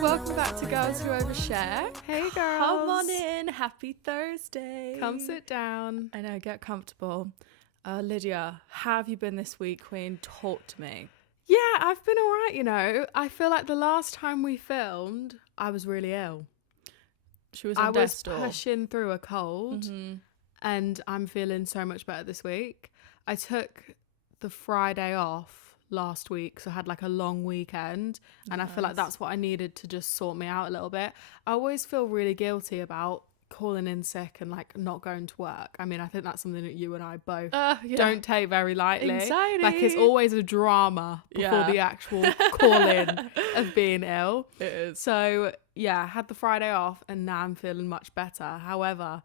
welcome back to Girls Who Overshare. Hey girls. Come on in, happy Thursday. Come sit down. I know, get comfortable. Lydia, how have you been this week, Queen? Talk to me. Yeah, I've been alright, you know. I feel like the last time we filmed, I was really ill. She was on I death's was door. pushing through a cold and I'm feeling so much better this week. I took the Friday off last week, so I had like a long weekend and I feel like that's what I needed to just sort me out a little bit. I always feel really guilty about calling in sick and like not going to work. I mean, I think that's something that you and I both don't take very lightly. Anxiety. Like it's always a drama before the actual call in of being ill. It is. So yeah, I had the Friday off and now I'm feeling much better. However,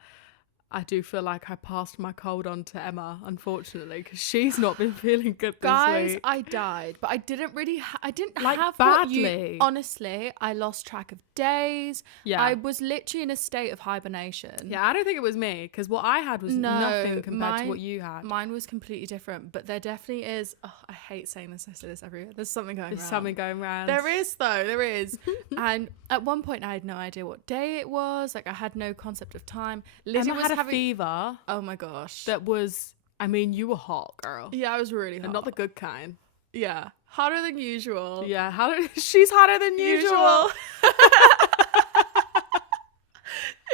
I do feel like I passed my cold on to Emma, unfortunately, because she's not been feeling good this Guys, week. I died, but I didn't really I didn't Like, have what you, badly. honestly, I lost track of days. Yeah. I was literally in a state of hibernation. Yeah, I don't think it was me, because what I had was nothing compared to what you had. Mine was completely different, but there definitely is. Oh, I hate saying this. I say this everywhere. There's something going There's around. something going around. There is, though. There is. And at one point, I had no idea what day it was. Like, I had no concept of time. Lizzie Emma was had a having fever Oh my gosh. that was, I mean, you were hot, girl. Yeah, I was really hot. And not the good kind. Yeah, hotter than usual. Yeah, she's hotter than usual.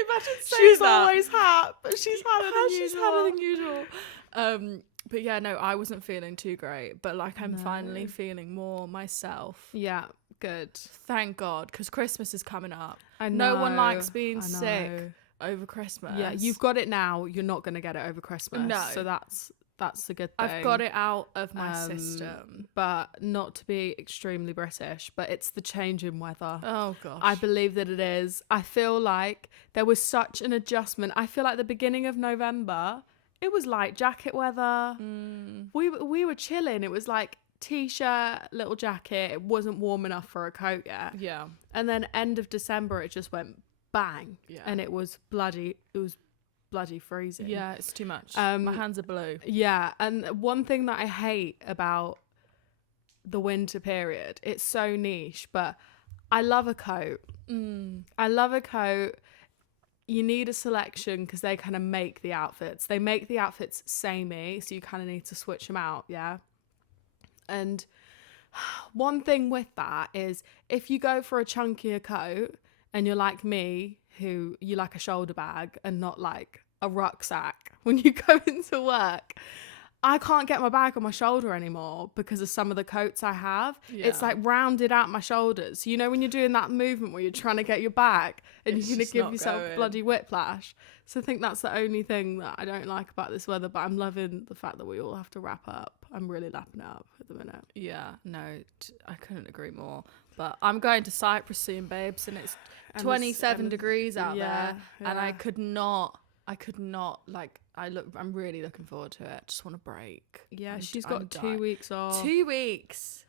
Imagine saying She's that. always hot, but she's hotter than She's usual. hotter than usual. But yeah, no, I wasn't feeling too great. But like, I'm finally feeling more myself. Yeah, good. Thank God, because Christmas is coming up. I No one know, likes being I sick know. over Christmas. Yeah, you've got it now. You're not going to get it over Christmas. No. So that's a good thing. I've got it out of my system. But not to be extremely British, but it's the change in weather. Oh gosh. I believe that it is. I feel like there was such an adjustment. I feel like the beginning of November, it was light jacket weather. We were chilling. It was like t-shirt, little jacket. It wasn't warm enough for a coat yet. Yeah. And then end of December, it just went bang. Yeah. And it was bloody freezing. Yeah, it's too much. My hands are blue. Yeah, and one thing that I hate about the winter period, it's so niche, but I love a coat. I love a coat. You need a selection because they kind of make the outfits. They make the outfits samey, so you kind of need to switch them out, yeah? And one thing with that is if you go for a chunkier coat and you're like me, who you like a shoulder bag and not like a rucksack when you go into work, I can't get my bag on my shoulder anymore because of some of the coats I have. Yeah. It's like rounded out my shoulders. You know when you're doing that movement where you're trying to get your bag and It's you're going to just give not yourself going. bloody whiplash. So I think that's the only thing that I don't like about this weather, but I'm loving the fact that we all have to wrap up. I'm really lapping it up at the minute. Yeah, no, I couldn't agree more. But I'm going to Cyprus soon, babes, and it's Emma's- 27 Emma's- degrees out yeah, there, and I yeah. could not, like, I'm really looking forward to it. I just want a break. Yeah, I'm- she's I'm got 2 dying. weeks off. 2 weeks.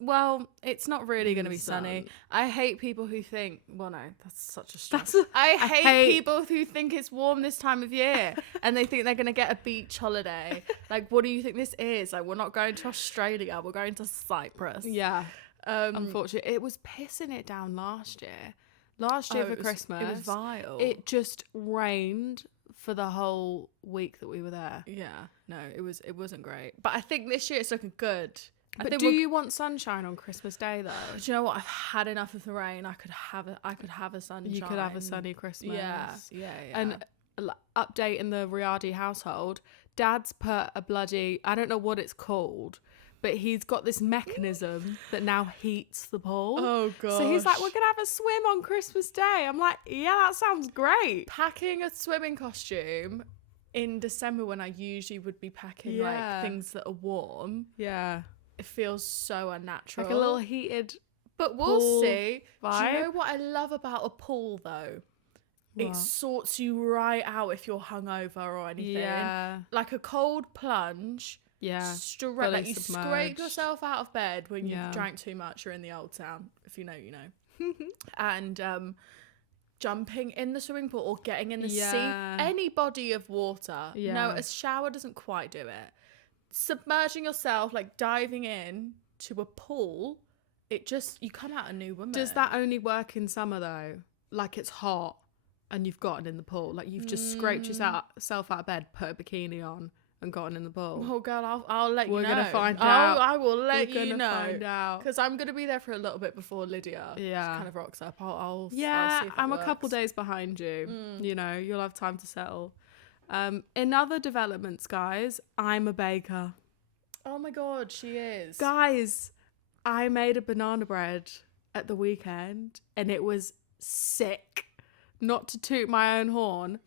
Well, it's not really going to the be sunny. sun. I hate people who think, well, no, that's such a stress. That's I hate- hate people who think it's warm this time of year and they think they're going to get a beach holiday. Like, what do you think this is? Like, we're not going to Australia. We're going to Cyprus. Yeah. Unfortunately, it was pissing it down last year. Last year for Christmas, It was vile. it just rained for the whole week that we were there. Yeah, no, it wasn't great. But I think this year it's looking good. I But think do you want sunshine on Christmas Day though? Do you know what? I've had enough of the rain. I could have a sunshine. You could have a sunny Christmas. Yeah. And update in the Riyadi household, Dad's put a bloody, I don't know what it's called, but he's got this mechanism that now heats the pool. Oh god. So he's like, we're gonna have a swim on Christmas Day. I'm like, yeah, that sounds great. packing a swimming costume in December when I usually would be packing Yeah. like things that are warm. Yeah. It feels so unnatural. Like a little heated. But we'll pool see. Do vibe. you know what I love about a pool though? It What? sorts you right out if you're hungover or anything. Yeah. Like a cold plunge. Yeah. Straight, fully like you submerged. scrape yourself out of bed when Yeah. you've drank too much. You're in the old town. If you know, you know. And jumping in the swimming pool or getting in the sea, Yeah. any body of water. Yeah. No, a shower doesn't quite do it. Submerging yourself, like diving in to a pool, you come out a new woman. Does that only work in summer though? Like it's hot and you've gotten in the pool. Like you've just scraped yourself out of bed, put a bikini on and gotten in the pool. Oh girl, I'll let you know. We're gonna find out. I will let We're you gonna know. find out. Because I'm gonna be there for a little bit before Lydia kind of rocks up. I'll see if it I'm works. a couple days behind you. You know, you'll have time to settle. In other developments, guys, I'm a baker. Oh my god, she is. Guys, I made a banana bread at the weekend and it was sick. Not to toot my own horn.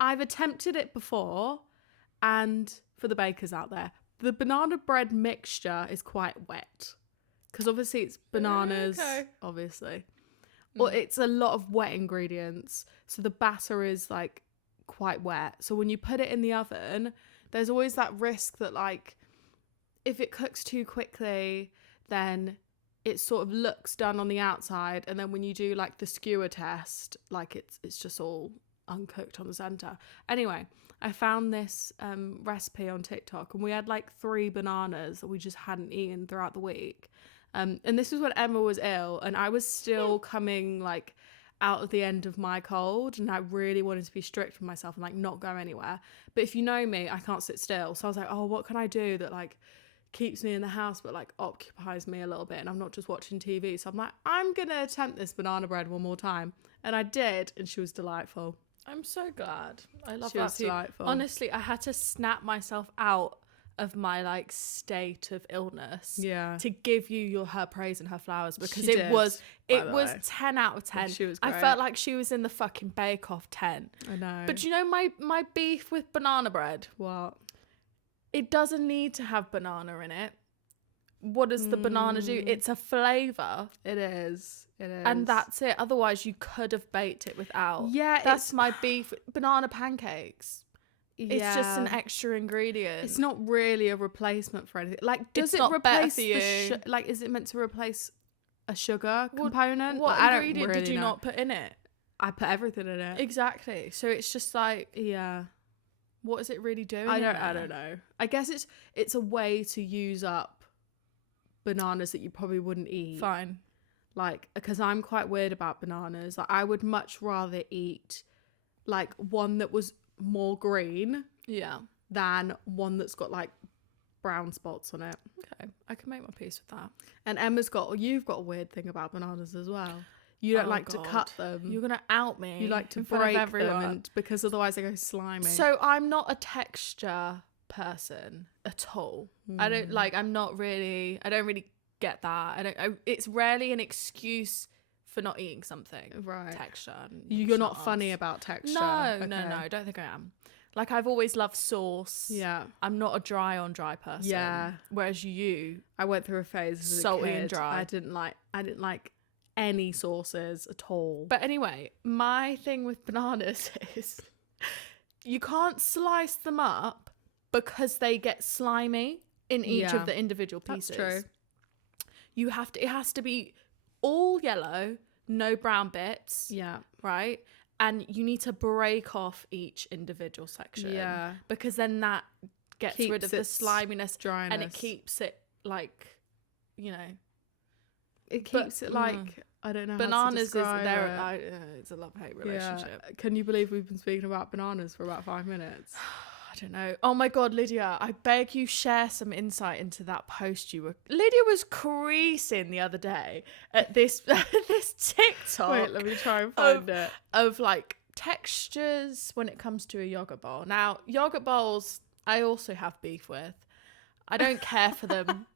I've attempted it before, and for the bakers out there, the banana bread mixture is quite wet. Because obviously it's bananas, obviously. Or it's a lot of wet ingredients. So the batter is like quite wet. So when you put it in the oven, there's always that risk that like if it cooks too quickly, then it sort of looks done on the outside, and then when you do like the skewer test, like it's just all uncooked on the center. Anyway, I found this recipe on TikTok, and we had like 3 bananas that we just hadn't eaten throughout the week. And this was when Emma was ill, and I was still coming like out of the end of my cold, and I really wanted to be strict with myself and like not go anywhere. But if you know me, I can't sit still. So I was like, oh, what can I do that like keeps me in the house but like occupies me a little bit and I'm not just watching TV? So I'm like, I'm gonna attempt this banana bread one more time, and I did, and she was delightful. I'm so glad. I love She that was too. delightful. Honestly, I had to snap myself out of my like state of illness to give you her praise and her flowers, because She it did, was by the way. 10 out of 10. She was I great. felt like she was in the fucking Bake Off 10. I know. But you know my beef with banana bread? What? It doesn't need to have banana in it. What does the banana do? It's a flavour. It is. And that's it. Otherwise, you could have baked it without. Yeah, That's my beef. Banana pancakes. It's just an Yeah. extra ingredient. It's not really a replacement for anything. Like, does It's it not better replace for the you. like? Is it meant to replace a sugar component? What Like, I don't ingredient did really you know. not put in it? I put everything in it. Exactly. So it's just like, Yeah. what is it really doing? I in don't there? know. I guess it's a way to use up bananas that you probably wouldn't eat. Fine. Like, because I'm quite weird about bananas. Like, I would much rather eat like one that was more green Yeah. than one that's got like brown spots on it. Okay. I can make my peace with that. And you've got a weird thing about bananas as well. You don't Oh, like God. to cut them. You're gonna out me. You like to in front of break them, everyone. and because otherwise they go slimy. So I'm not a texture person at all. I don't like. I don't really get that. It's rarely an excuse for not eating something. Right. Texture. You're not funny about texture. No, Okay. no. I don't think I am. Like, I've always loved sauce. Yeah. I'm not a dry on dry person. Yeah. Whereas you, I went through a phase as Salty a kid. and dry. I didn't like any sauces at all. But anyway, my thing with bananas is you can't slice them up because they get slimy in each Yeah. of the individual pieces. That's true. It has to be all yellow, no brown bits, Yeah. right? And you need to break off each individual section. Yeah. Because then that gets rid Keeps of the its sliminess dryness. and it keeps it like, you know, It but- keeps it like I don't know. bananas how to describe is it. it's a love-hate Yeah. relationship. Can you believe we've been speaking about bananas for about 5 minutes? I don't know. Oh my god, Lydia, I beg you share some insight into that post Lydia was creasing the other day at this this TikTok Wait, let me try and find it. of like textures when it comes to a yogurt bowl. Now, yogurt bowls I also have beef with. I don't care for them.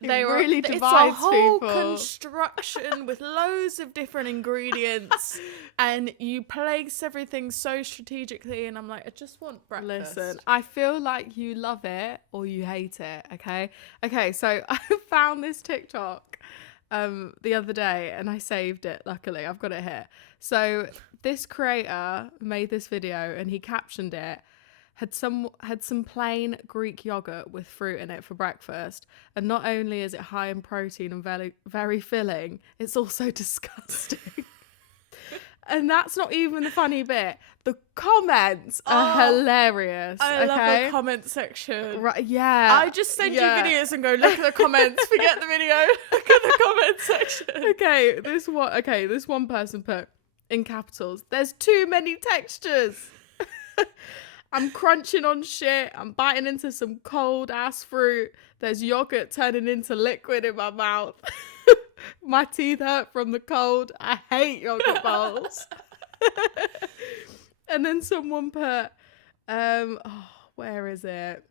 really it's a divides whole people. construction with loads of different ingredients and you place everything so strategically, and I'm like, I just want breakfast. Listen, I feel like you love it or you hate it, okay, so I found this TikTok the other day and I saved it. Luckily, I've got it here. So this creator made this video and he captioned it, had some plain Greek yogurt with fruit in it for breakfast, and not only is it high in protein and very, very filling, it's also disgusting. And that's not even the funny bit. The comments are hilarious. I love the comment section. Right, yeah. I just send you videos and go, look at the comments, forget the video, look at the comment section. This one person put in capitals, there's too many textures. I'm crunching on shit. I'm biting into some cold ass fruit. There's yogurt turning into liquid in my mouth. My teeth hurt from the cold. I hate yogurt bowls. And then someone put, where is it?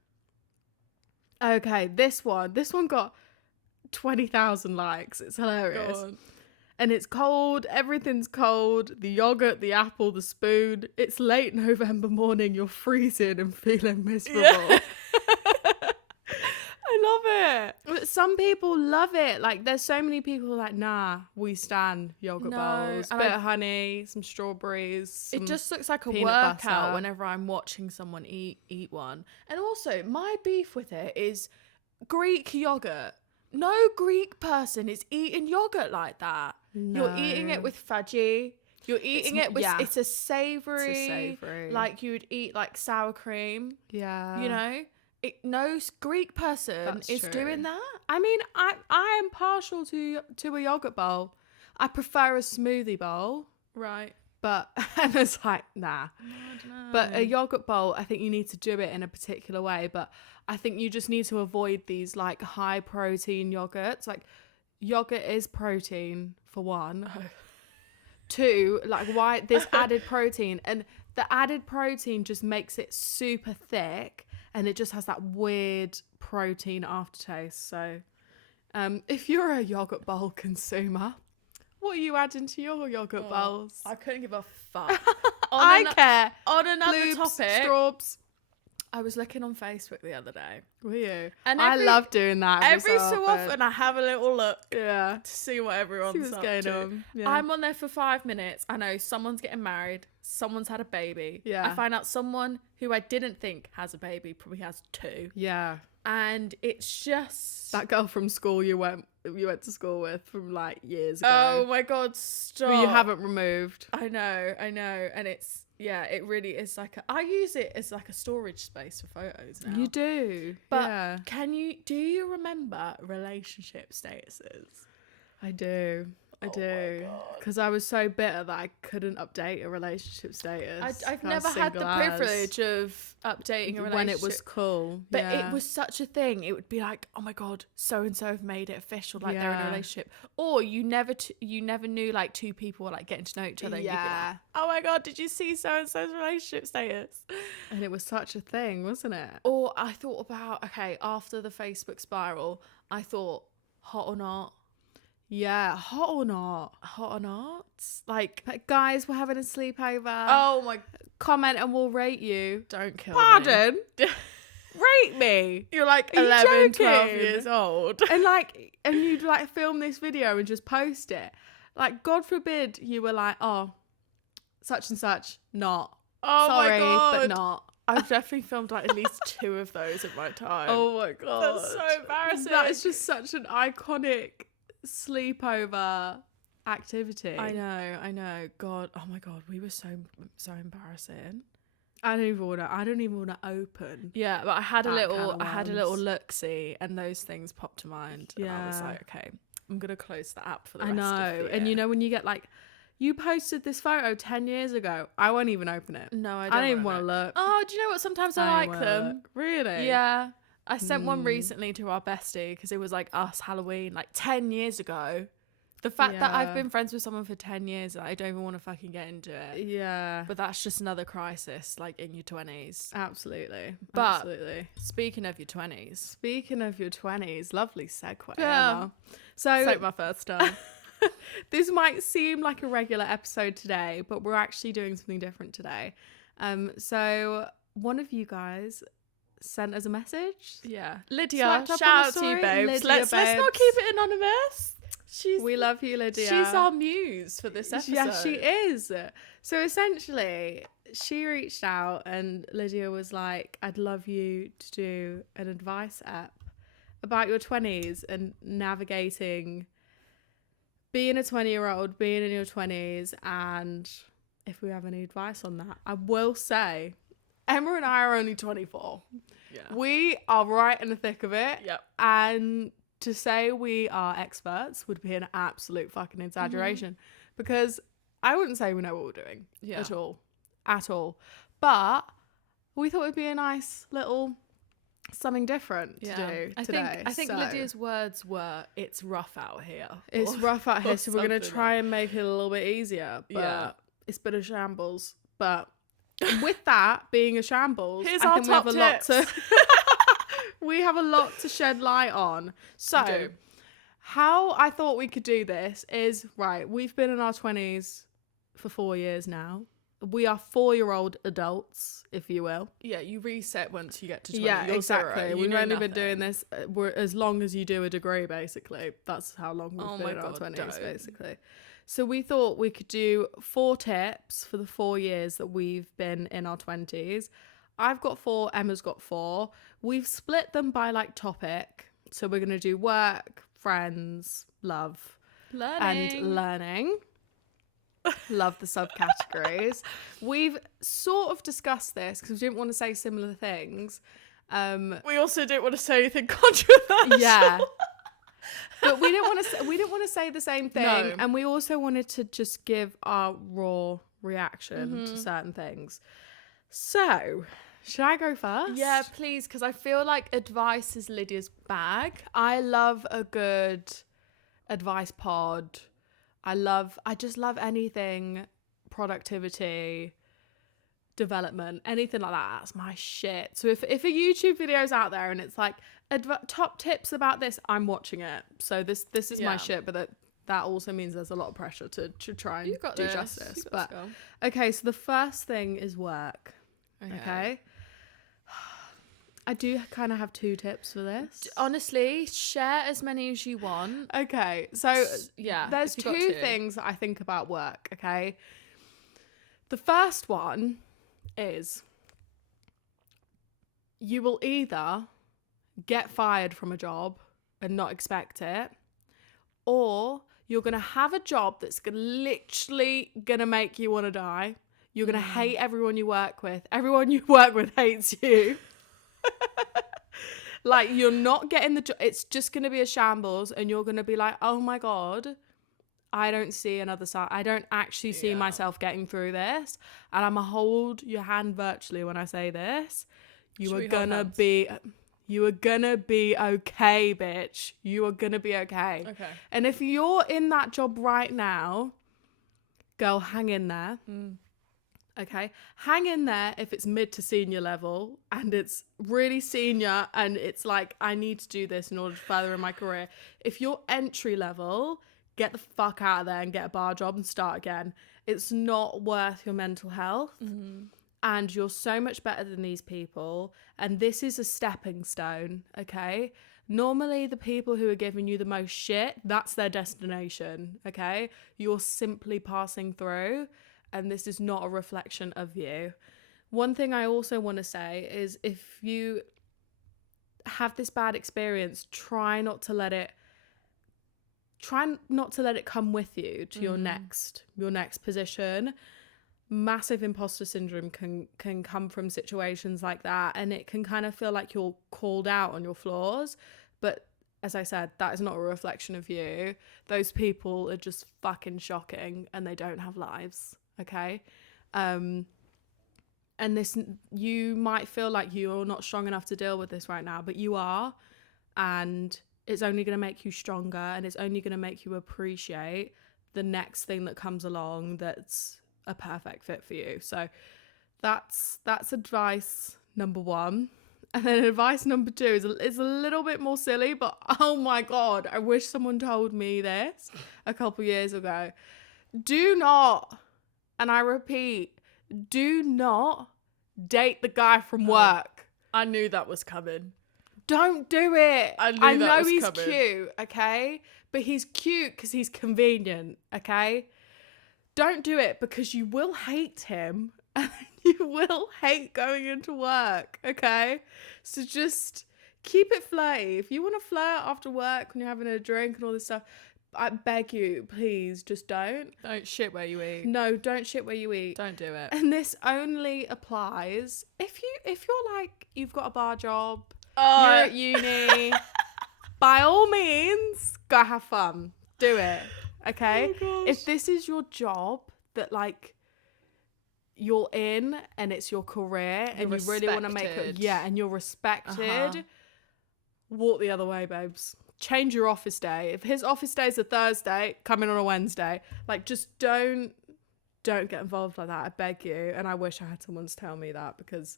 Okay, this one got 20,000 likes. It's hilarious. Go on. And it's cold. Everything's cold. The yogurt, the apple, the spoon. It's late November morning. You're freezing and feeling miserable. Yeah. I love it. But some people love it. Like, there's so many people like, nah, we stand yogurt bowls, and bit of honey, some strawberries. It just looks like a peanut workout butter. whenever I'm watching someone eat one. And also, my beef with it is Greek yogurt. No Greek person is eating yogurt like that. You're eating it with fudgy. You're eating it with, it's a savoury, like you would eat like sour cream. Yeah. You know? No Greek person That's is true. doing that. I mean, I am partial to a yogurt bowl. I prefer a smoothie bowl. Right. But, and it's like, nah. I don't know. But a yogurt bowl, I think you need to do it in a particular way. But I think you just need to avoid these like high protein yogurts. Like, yogurt is protein for one. Two, like, why this added protein, and the added protein just makes it super thick, and it just has that weird protein aftertaste. So, if you're a yogurt bowl consumer, what are you adding to your yogurt bowls? I couldn't give a fuck. I care. On another Bloobs, topic, straws. I was looking on Facebook the other day. Were you? And I love doing that. Every so often I have a little look Yeah. to see what everyone's See what's up going to. on. Yeah. I'm on there for 5 minutes. I know someone's getting married. Someone's had a baby. Yeah. I find out someone who I didn't think has a baby probably has 2. Yeah. And it's just... That girl from school you went to school with from like years ago. Oh my God, stop. Who you haven't removed. I know. And it's... Yeah, it really is like I use it as like a storage space for photos now. You do. But yeah. do you remember relationship statuses? I do. I do. Because I was so bitter that I couldn't update a relationship status. I've I was never had the single as. privilege of updating a relationship. When it was cool. But yeah. it was such a thing. It would be like, oh my God, so-and-so have made it official. Like they're in a Yeah. relationship. Or you never knew like 2 people were like getting to know each other. And you'd be like, oh my God, did you see so-and-so's relationship status? And it was such a thing, wasn't it? Or I thought about, after the Facebook spiral, I thought, hot or not? Yeah. Hot or not? Hot or not? Like, Guys, we're having a sleepover. oh my, Comment and we'll rate you. don't kill Pardon? me. Rate me. You're like Are you 11, 12 joking? years old. And you'd like film this video and just post it. Like, God forbid you were like, oh, such and such, not. Oh Sorry, my God. but not. I've definitely filmed like at least 2 of those in my time. Oh my God. That's so embarrassing. That is just such an iconic sleepover activity. I know. God, oh my God, we were so embarrassing. I don't even want to open. Yeah, but I had a That little, can of worms. look-see, and those things popped to mind. And I was Yeah. like, okay, I'm gonna close the app for the I rest know. of the And you year. know when you get like, you posted this photo 10 years ago. I won't even open it. No, I I don't even want want to look. Oh, do you know what? Sometimes I don't like wanna them. look. Really? Yeah. I sent one recently to our bestie because it was like us Halloween, like 10 years ago. The fact that I've Yeah. been friends with someone for 10 years, I don't even want to fucking get into it. Yeah. But that's just another crisis, like in your 20s. Absolutely. But- Absolutely. Speaking of your 20s, Speaking of your 20s, lovely segue. Yeah. Emma. So it's like my first time. this might seem like a regular episode today, but we're actually doing something different today. So one of you guys sent us a message. Yeah. Lydia, Swapped up shout on out the to you, story. babes. Lydia, Let's not babes. keep it anonymous. We love you, Lydia. She's our muse for this episode. Yeah, she is. So essentially, she reached out and Lydia was like, I'd love you to do an advice app about your 20s and navigating being a 20-year-old, being in your 20s, and if we have any advice on that, I will say Emma and I are only 24. Yeah. We are right in the thick of it. Yep. And to say we are experts would be an absolute fucking exaggeration, because I wouldn't say we know what we're doing at all. But we thought it'd be a nice little something different to do today. I think Lydia's words were, "It's rough out here." It's rough out here, so we're going to something try and make it a little bit easier. But Yeah. it's been a shambles. But with that being a shambles, Here's I our think we have top a lot to tips. we have a lot to shed light on. So do. how I thought we could do this is, right, we've been in our 20s for 4 years now. We are 4-year-old adults, if you will. Yeah, you reset once you get to 20. Yeah, You're exactly. zero. You We've know only been nothing. doing this as long as you do a degree, basically. That's how long we've Oh been my in our God, 20s, don't. basically. So we thought we could do 4 tips for the 4 years that we've been in our 20s. I've got 4, Emma's got 4. We've split them by like topic. So we're going to do work, friends, love, and learning. Love the subcategories. We've sort of discussed this because we didn't want to say similar things. We also didn't want to say anything controversial. Yeah. But we didn't want to say the same thing, No. and we also wanted to just give our raw reaction to certain things. So, should I go first? Yeah, please, because I feel like advice is Lydia's bag. I love a good advice pod. I just love anything productivity, development, anything like that. That's my shit. So if a YouTube video's out there and it's like top tips about this, I'm watching it. So this is my Yeah. shit, but that also means there's a lot of pressure to try and You got do this. justice. You got But this, girl. okay, so the first thing is work. Okay. I do kind of have 2 tips for this. Honestly, share as many as you want. Okay, so Yeah, there's if you got 2 to. things that I think about work, okay? The first one is you will either get fired from a job and not expect it, or you're going to have a job that's literally going to make you want to die. You're going to hate everyone you work with. Everyone you work with hates you. Like, you're not getting the job. It's just going to be a shambles, and you're going to be like, oh my God, I don't see another side. I don't actually see myself getting through this. And I'm going to hold your hand virtually when I say this. You Should are we hold going to hands? be okay, bitch. You are going to be okay. Okay. And if you're in that job right now, girl, hang in there. Okay, hang in there if it's mid to senior level and it's really senior and it's like, I need to do this in order to further in my career. If you're entry level, get the fuck out of there and get a bar job and start again. It's not worth your mental health. And you're so much better than these people. And this is a stepping stone, okay? Normally, the people who are giving you the most shit, that's their destination, okay? You're simply passing through. And this is not a reflection of you. One thing I also want to say is if you have this bad experience, try not to let it come with you to your next position. Massive imposter syndrome can come from situations like that, and it can kind of feel like you're called out on your flaws. But as I said, that is not a reflection of you. Those people are just fucking shocking and they don't have lives. Okay. And this, you might feel like you're not strong enough to deal with this right now, but you are, and it's only going to make you stronger, and it's only going to make you appreciate the next thing that comes along that's a perfect fit for you. So that's advice number 1. And then advice number 2 is a little bit more silly, but oh my God, I wish someone told me this a couple years ago. Do not, and I repeat, do not date the guy from work. I knew that was coming. Don't do it. I knew I that know was he's coming. cute, okay? But he's cute because he's convenient, okay? Don't do it because you will hate him and you will hate going into work, okay? So just keep it flirty. If you want to flirt after work when you're having a drink and all this stuff, I beg you, please just don't. Don't shit where you eat. No, don't shit where you eat. Don't do it. And this only applies if you're like, you've got a bar job, Oh. you're at uni. By all means, go have fun. Do it. Okay? Oh, If this is your job that like you're in and it's your career and you really want to make it, respected. yeah, and you're respected, Uh-huh. walk the other way, babes. Change your office day. If his office day is a Thursday, come in on a Wednesday. Like, just don't get involved like that. I beg you. And I wish I had someone to tell me that, because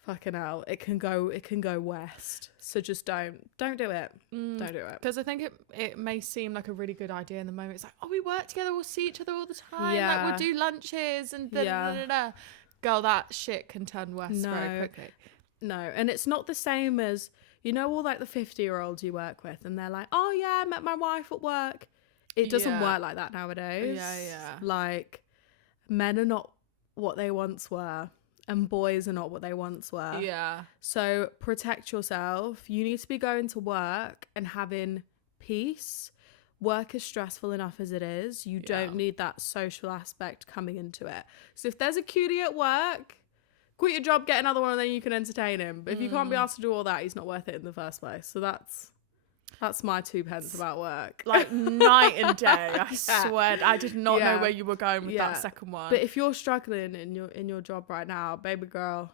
fucking hell, it can go west. So just don't do it. Don't do it. Because I think it may seem like a really good idea in the moment. It's like, oh, we work together, we'll see each other all the time. Yeah. Like, we'll do lunches and da, Yeah. da, da, da. Girl, that shit can turn west very No. quickly. No, and it's not the same as, you know, all like the 50-year-olds you work with and they're like, oh yeah, I met my wife at work. It doesn't Yeah. work like that nowadays. Yeah. Like, men are not what they once were, and boys are not what they once were. Yeah. So protect yourself. You need to be going to work and having peace. Work is stressful enough as it is. You don't need that social aspect coming into it. So if there's a cutie at work, quit your job, get another one, and then you can entertain him. But if you can't be asked to do all that, he's not worth it in the first place. So that's my 2 pence about work. Like night and day. I swear. I did not know Yeah. where you were going with Yeah. that second one. But if you're struggling in your job right now, baby girl,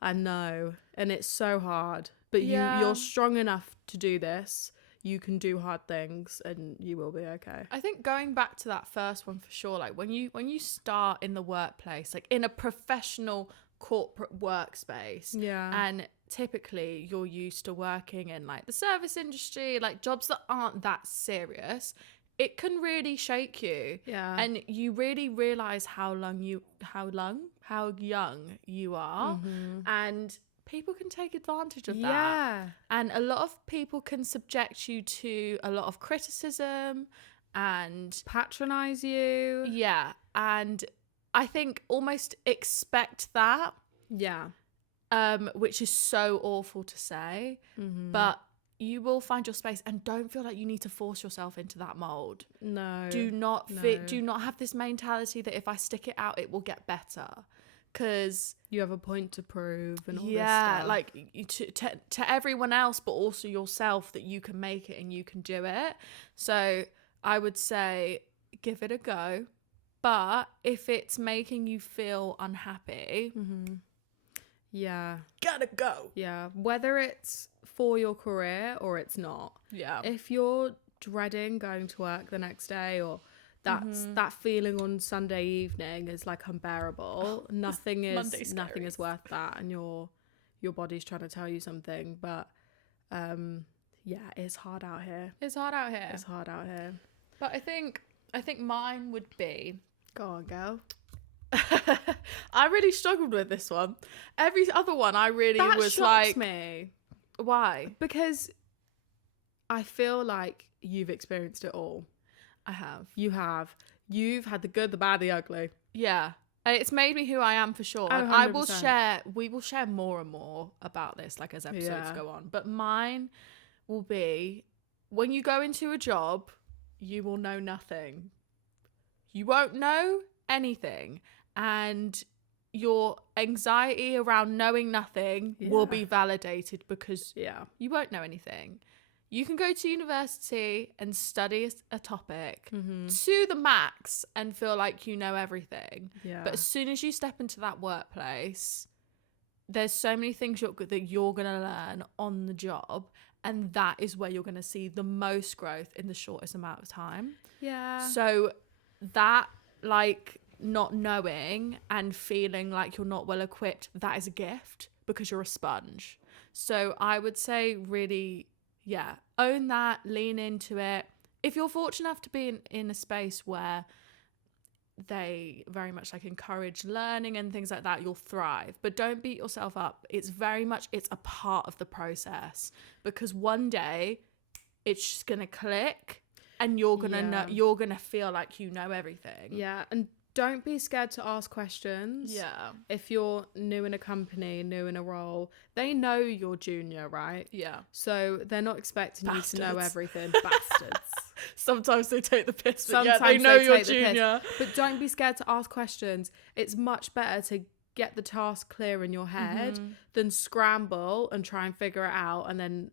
I know, and it's so hard. But you're strong enough to do this. You can do hard things, and you will be okay. I think going back to that first one for sure, like when you start in the workplace, like in a professional corporate workspace, and typically you're used to working in like the service industry, like jobs that aren't that serious, it can really shake you. Yeah. And you really realize how young you are, and people can take advantage of that. Yeah. And a lot of people can subject you to a lot of criticism and Patronize you. yeah. And I think almost expect that, Yeah. which is so awful to say, but you will find your space, and don't feel like you need to force yourself into that mold. No. Do not have this mentality that if I stick it out, it will get better. Because You have a point to prove and all this yeah, stuff. like to everyone else, but also yourself, that you can make it and you can do it. So I would say give it a go. But if it's making you feel unhappy, Yeah. gotta go. Yeah. Whether it's for your career or it's not. Yeah. If you're dreading going to work the next day, or that feeling on Sunday evening is like unbearable, nothing Monday is worth that, and your body's trying to tell you something. But yeah, it's hard out here. It's hard out here. It's hard out here. But I think mine would be, Go on, girl. I really struggled with this one. Every other one I really That was shocks like, me, why? because I feel like you've experienced it all. I have. You have. You've had the good, the bad, the ugly. Yeah. It's made me who I am for sure. Oh, And 100%. we will share more and more about this, like as episodes Yeah. go on. But mine will be, when you go into a job, you will know nothing. You won't know anything. And your anxiety around knowing nothing will Yeah. be validated, because Yeah. you won't know anything. You can go to university and study a topic to the max and feel like you know everything. Yeah. But as soon as you step into that workplace, there's so many things that you're going to learn on the job. And that is where you're going to see the most growth in the shortest amount of time. Yeah. So that, like, not knowing and feeling like you're not well equipped, that is a gift, because you're a sponge. So I would say really, yeah, own that, lean into it. If you're fortunate enough to be in a space where they very much like encourage learning and things like that, you'll thrive. But don't beat yourself up. It's a part of the process, because one day it's just gonna click and you're gonna know, you're gonna feel like you know everything. Yeah. And don't be scared to ask questions. Yeah. If you're new in a company, new in a role, they know you're junior, right? Yeah. So they're not expecting you to know Bastards. everything. Bastards. Sometimes they take the piss, but Sometimes they know you're take the piss. junior. But don't be scared to ask questions. It's much better to get the task clear in your head than scramble and try and figure it out and then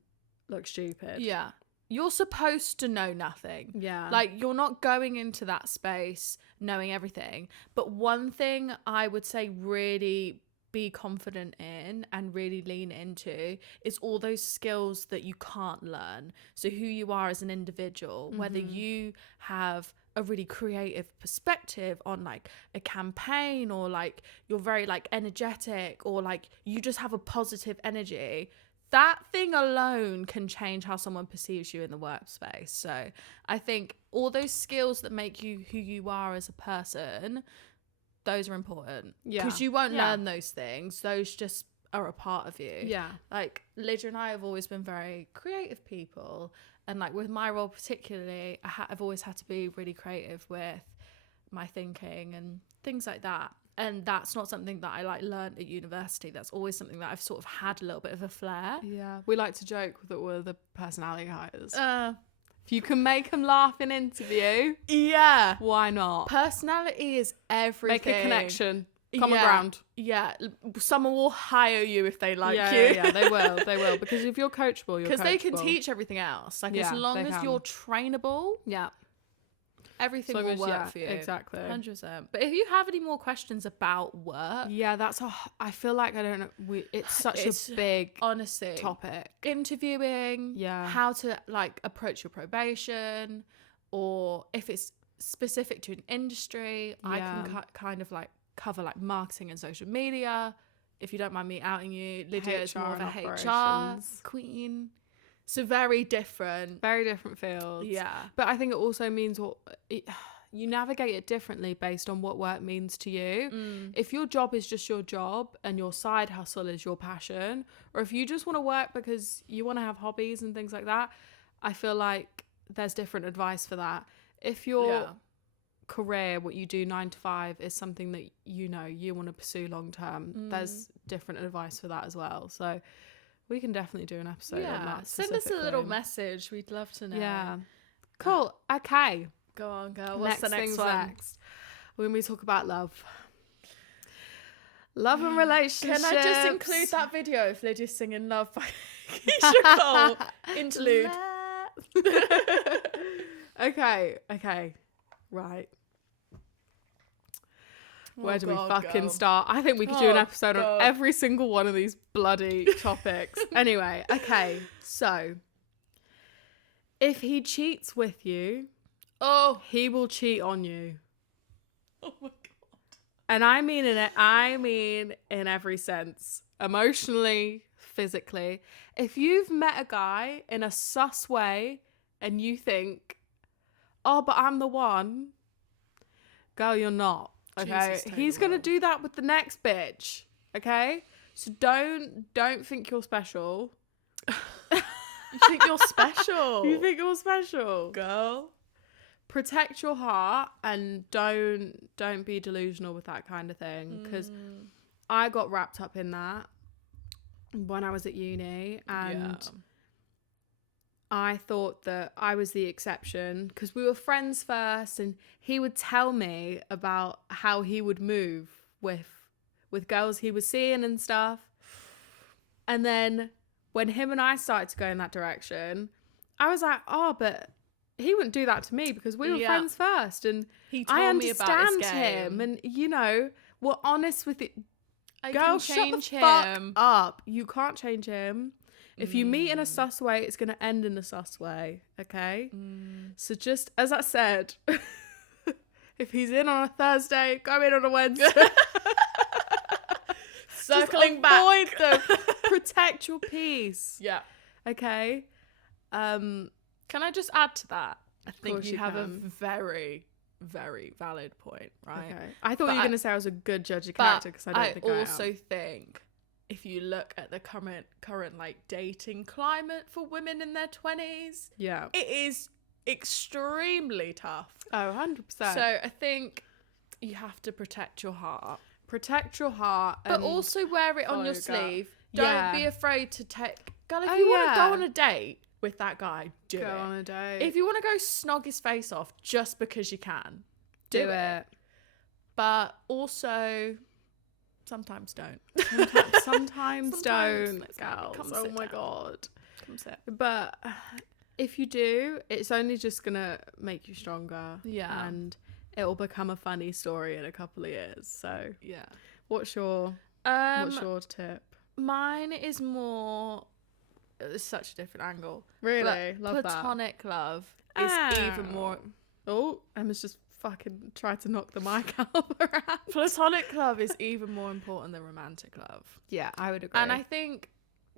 look stupid. Yeah. You're supposed to know nothing. Yeah. Like, you're not going into that space knowing everything. But one thing I would say really be confident in and really lean into is all those skills that you can't learn. So who you are as an individual, whether you have a really creative perspective on like a campaign, or like you're very like energetic, or like you just have a positive energy, that thing alone can change how someone perceives you in the workspace. So I think all those skills that make you who you are as a person, those are important. Yeah. Because you won't learn those things. Those just are a part of you. Yeah. Like, Lydia and I have always been very creative people. And like with my role particularly, I've always had to be really creative with my thinking and things like that. And that's not something that I like learned at university. That's always something that I've sort of had a little bit of a flair. Yeah. We like to joke that we're the personality hires. If you can make them laugh in interview, Yeah. why not? Personality is everything. Make a connection. Common Yeah. ground. Yeah. Someone will hire you if they like you. Yeah, they will. They will. Because if you're coachable, you're Because they can coachable. teach everything else. Like, Yeah, as long they as can. you're trainable, Yeah. everything So will as- work yeah, for you. exactly. 100%. But if you have any more questions about work, Yeah, I feel like I don't know. It's such It's- a big honestly, topic. interviewing, Yeah. how to like approach your probation, or if it's specific to an industry, I can Yeah. kind of like cover like marketing and social media. If you don't mind me outing you, Lydia is HR more of a and HR operations. queen. So very different. Very different fields. Yeah. But I think it also means you navigate it differently based on what work means to you. If your job is just your job and your side hustle is your passion, or if you just want to work because you want to have hobbies and things like that, I feel like there's different advice for that. If your career, what you do 9 to 5, is something that you want to pursue long term, there's different advice for that as well. So we can definitely do an episode on that. Send us a little specifically. message. We'd love to know. Yeah. Cool. Okay. Go on, girl. What's the next thing's one? next? When we talk about love. Love and relationships. Can I just include that video of Lydia singing Love by Keisha Cole? Interlude. Okay. Right. Where do we God, fucking girl. start? I think we could do an Oh, episode God. on every single one of these bloody topics. Anyway, okay. So, if he cheats with you, Oh. he will cheat on you. Oh my God. And I mean in every sense. Emotionally, physically. If you've met a guy in a sus way and you think, oh, but I'm the one, girl, you're not. Okay? Jesus, totally He's gonna will. do that with the next bitch. Okay? So don't think you're special. You think you're special? You think you're special. girl? Protect your heart and don't be delusional with that kind of thing, because I got wrapped up in that when I was at uni, and I thought that I was the exception because we were friends first, and he would tell me about how he would move with girls he was seeing and stuff. And then when him and I started to go in that direction, I was like, oh, but he wouldn't do that to me because we were friends first, and He told I me about understand his him, game. and we're honest with it. I Girl, can shut the change fuck him. up. You can't change him. If you meet in a sus way, it's going to end in a sus way, okay? So just, as I said, if he's in on a Thursday, go in on a Wednesday. Circling Just avoid back. them. Protect your peace, Yeah. okay? Can I just add to that? I think course you you have a can. very, very valid point, right? Okay. I thought But you were I- going to say I was a good judge of But character because I don't I think also I am. think if you look at the current like dating climate for women in their 20s, Yeah. it is extremely tough. Oh, 100%. So I think you have to protect your heart, protect your heart. but and also wear it on follow your your gut. sleeve. Don't Yeah. be afraid to take. Girl, if Oh, you want to yeah. go on a date, with that guy, do Go it. on a date. If you want to go snog his face off just because you can, do it. But also, sometimes don't. Sometimes don't, come girls. sit Oh my down. God. Come sit. But if you do, it's only just gonna make you stronger. Yeah. And it'll become a funny story in a couple of years. So Yeah. what's your tip? Mine is more. It's such a different angle. Really? But Love platonic love is even more. Oh, Emma's just fucking tried to knock the mic out of her hand. Platonic love is even more important than romantic love. Yeah, I would agree. And I think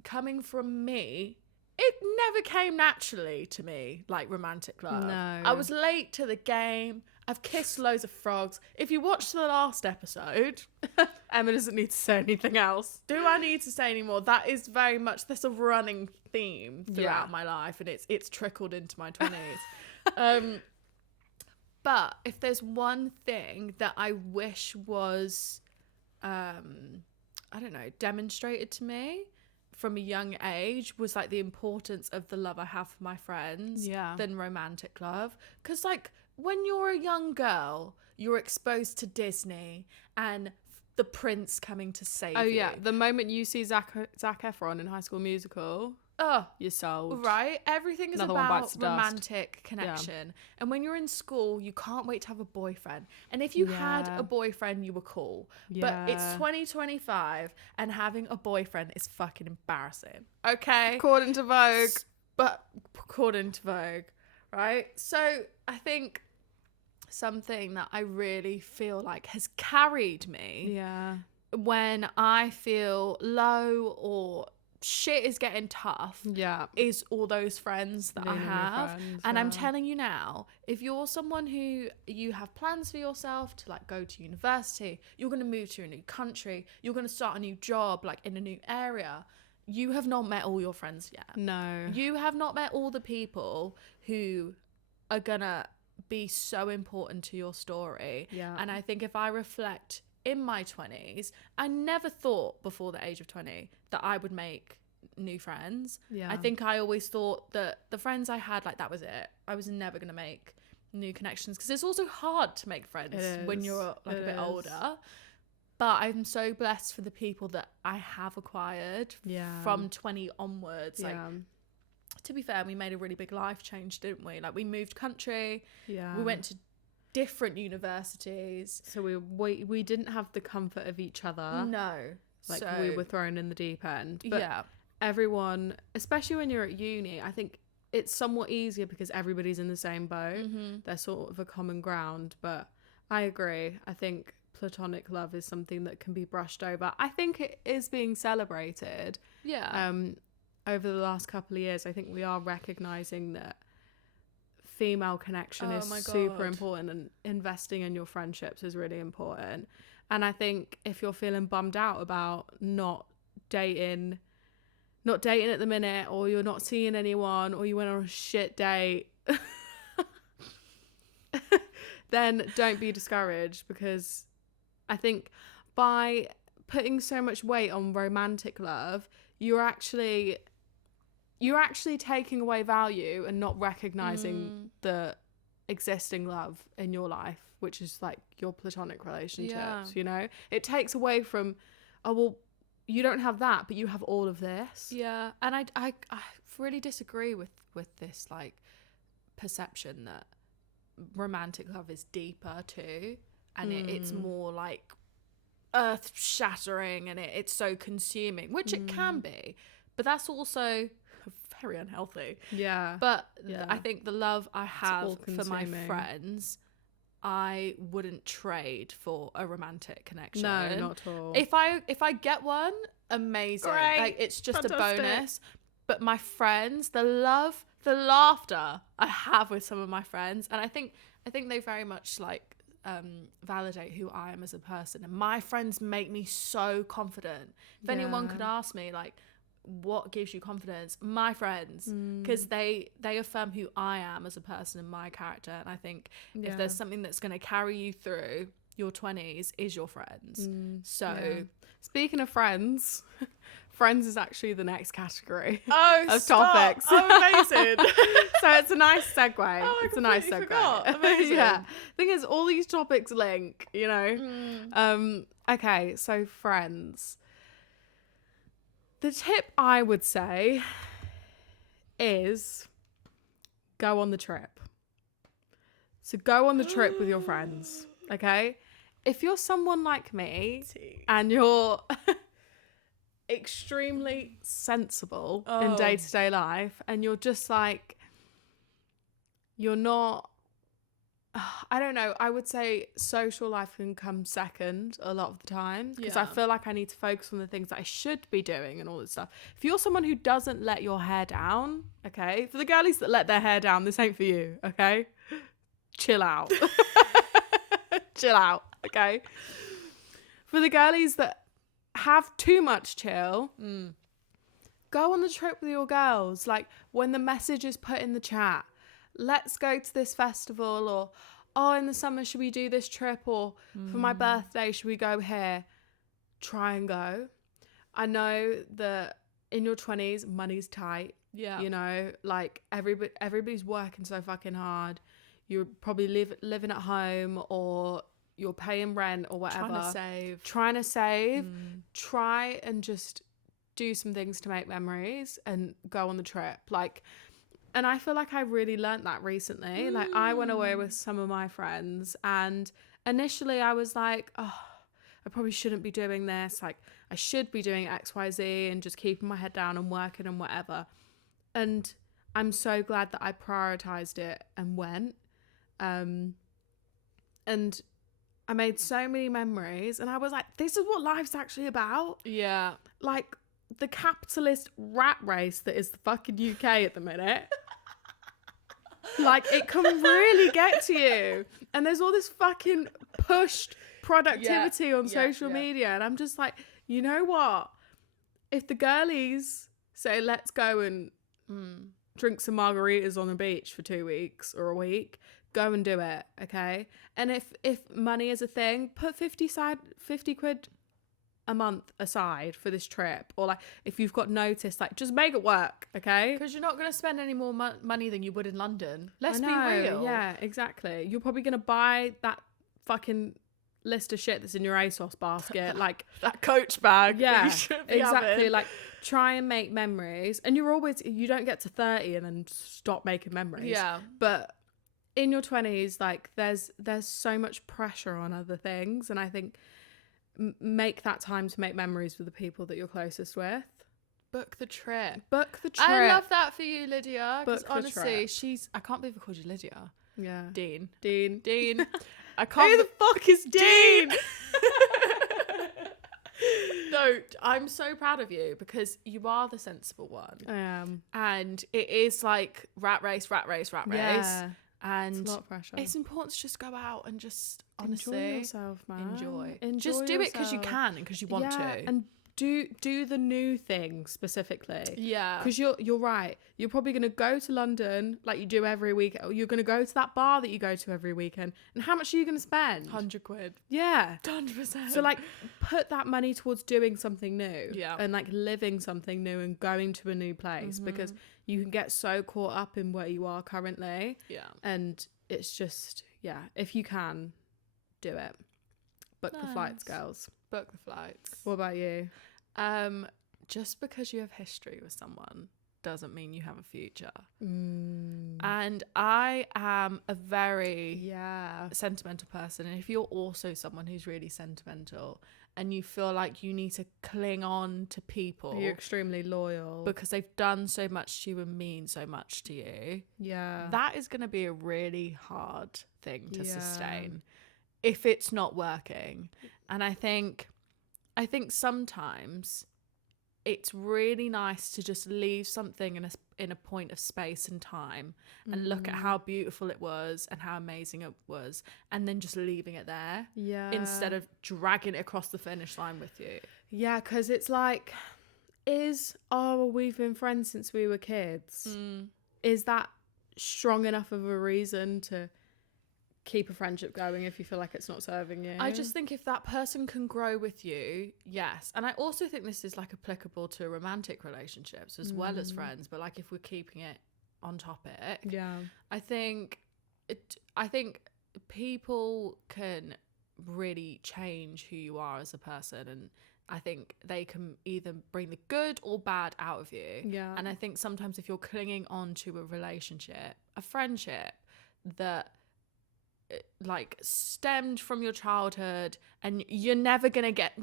coming from me, it never came naturally to me like romantic love. No. I was late to the game. I've kissed loads of frogs. If you watched the last episode, Emma doesn't need to say anything else. do I need to say any more? That is very much this a running theme throughout Yeah. my life, and it's trickled into my 20s. But if there's one thing that I wish was, I don't know, demonstrated to me from a young age, was like the importance of the love I have for my friends than romantic love. Because like when you're a young girl, you're exposed to Disney and the prince coming to save you. Oh yeah, the moment you see Zac Efron in High School Musical, you're sold. Right? Everything is Another one about bites the dust. romantic connection. And when you're in school, you can't wait to have a boyfriend. And if you had Yeah. a boyfriend, you were cool. Yeah. But it's 2025 and having a boyfriend is fucking embarrassing. Okay? According to Vogue. But according to Vogue, right? So I think something that I really feel like has carried me Yeah. when I feel low or shit is getting tough Yeah. is all those friends that I Leaning on your have. friends, And I'm yeah. telling you now, if you're someone who you have plans for yourself to like go to university, you're going to move to a new country, you're going to start a new job like in a new area, you have not met all your friends yet. No. You have not met all the people who are going to be so important to your story. Yeah. And I think if I reflect in my 20s, I never thought before the age of 20 that I would make new friends. Yeah. I think I always thought that the friends I had, like, that was it. I was never going to make new connections because it's also hard to make friends when you're like a bit older. But I'm so blessed for the people that I have acquired from 20 onwards. Like, to be fair, we made a really big life change, didn't we? Like, we moved country. Yeah. We went to different universities. So we didn't have the comfort of each other. No. Like so, we were thrown in the deep end. But yeah. everyone, especially when you're at uni, I think it's somewhat easier because everybody's in the same boat. Mm-hmm. They're sort of a common ground. But I agree. I think platonic love is something that can be brushed over. I think it is being celebrated. Yeah. Over the last couple of years, I think we are recognizing that female connection is super important, and investing in your friendships is really important. And I think if you're feeling bummed out about not dating at the minute, or you're not seeing anyone, or you went on a shit date, then don't be discouraged, because I think by putting so much weight on romantic love, you're actually taking away value and not recognizing the existing love in your life, which is like your platonic relationships. You know, it takes away from, oh well, you don't have that, but you have all of this. Yeah. And I really disagree with this like perception that romantic love is deeper too, and it's more like earth shattering, and it's so consuming, which it can be, but that's also very unhealthy. Yeah. But I think the love I have for my all-consuming. friends, I wouldn't trade for a romantic connection. No, not at all. If I get one, amazing. Great. Like, it's just Fantastic. a bonus. But my friends, the love, the laughter I have with some of my friends, and I think they very much like validate who I am as a person. And my friends make me so confident. If anyone could ask me like, what gives you confidence, my friends, because they affirm who I am as a person and my character. And I think if there's something that's going to carry you through your 20s, is your friends. So speaking of friends, Friends is actually the next category of stop. topics. Oh, amazing. So it's a nice segue. Oh, It's a nice segue. completely forgot. Amazing. Yeah. Thing is, all these topics link, you know. Okay, so Friends. The tip I would say is go on the trip. So go on the trip with your friends, okay? If you're someone like me and you're extremely sensible in day-to-day life and you're just like, you're not, I don't know, I would say social life can come second a lot of the time because I feel like I need to focus on the things that I should be doing and all this stuff. If you're someone who doesn't let your hair down, okay, for the girlies that let their hair down, this ain't for you, okay? Chill out. Chill out, okay? For the girlies that have too much chill, go on the trip with your girls. Like, when the message is put in the chat, let's go to this festival, or, oh, in the summer, should we do this trip? Or for my birthday, should we go here? Try and go. I know that in your 20s, money's tight. Yeah. You know, like, everybody's working so fucking hard. You're probably living at home, or you're paying rent or whatever. Trying to save. Try and just do some things to make memories and go on the trip. Like, and I feel like I really learnt that recently. Like, I went away with some of my friends, and initially I was like, oh, I probably shouldn't be doing this. Like, I should be doing X, Y, Z and just keeping my head down and working and whatever. And I'm so glad that I prioritized it and went. And I made so many memories, and I was like, this is what life's actually about. Yeah. Like, the capitalist rat race that is the fucking UK at the minute. Like, it can really get to you. And there's all this fucking pushed productivity on social media. And I'm just like, you know what? If the girlies say, let's go and drink some margaritas on the beach for 2 weeks or a week, go and do it, okay? And if money is a thing, put 50 quid a month aside for this trip. Or, like, if you've got notice, like, just make it work, okay? Because you're not going to spend any more money than you would in London. Let's be know, real. Yeah, exactly. You're probably going to buy that fucking list of shit that's in your ASOS basket. Like, that Coach bag. yeah, You should be exactly. having. Like, try and make memories. And you don't get to 30 and then stop making memories. Yeah. But in your 20s, like, there's so much pressure on other things, and I think make that time to make memories with the people that you're closest with. Book the trip. Book the trip. I love that for you, Lydia. Because Book the honestly, trip. I can't believe I called you Lydia. Yeah. Dean. Dean. I can't. Who the fuck is Dean? No, I'm so proud of you because you are the sensible one. I am. And it is like rat race. Yeah. And It's a lot of pressure. it's important to just go out and just honestly enjoy yourself, man. enjoy. Enjoy Just do it because you yourself. can and because you want to. And do the new thing specifically. Yeah. Because you're right. You're probably going to go to London like you do every week. Or you're going to go to that bar that you go to every weekend. And how much are you going to spend? 100 quid. Yeah. 100%. So, like, put that money towards doing something new. Yeah. And, like, living something new and going to a new place. Because you can get so caught up in where you are currently. Yeah. And it's just, yeah, if you can, do it. Book the flights, girls. Book the flights. What about you? Just because you have history with someone doesn't mean you have a future. Mm. And I am a very Yeah. sentimental person. And if you're also someone who's really sentimental and you feel like you need to cling on to people You're extremely loyal. because they've done so much to you and mean so much to you, yeah. that is going to be a really hard thing to Yeah. sustain if it's not working. And I think sometimes it's really nice to just leave something in a point of space and time and look at how beautiful it was and how amazing it was, and then just leaving it there Yeah. instead of dragging it across the finish line with you. Yeah, because it's like, we've been friends since we were kids. Is that strong enough of a reason to keep a friendship going if you feel like it's not serving you. I just think if that person can grow with you, yes. And I also think this is like applicable to romantic relationships as well as friends, but like if we're keeping it on topic, I think people can really change who you are as a person, and I think they can either bring the good or bad out of you. Yeah. And I think sometimes if you're clinging on to a relationship, a friendship that like stemmed from your childhood, and you're never gonna get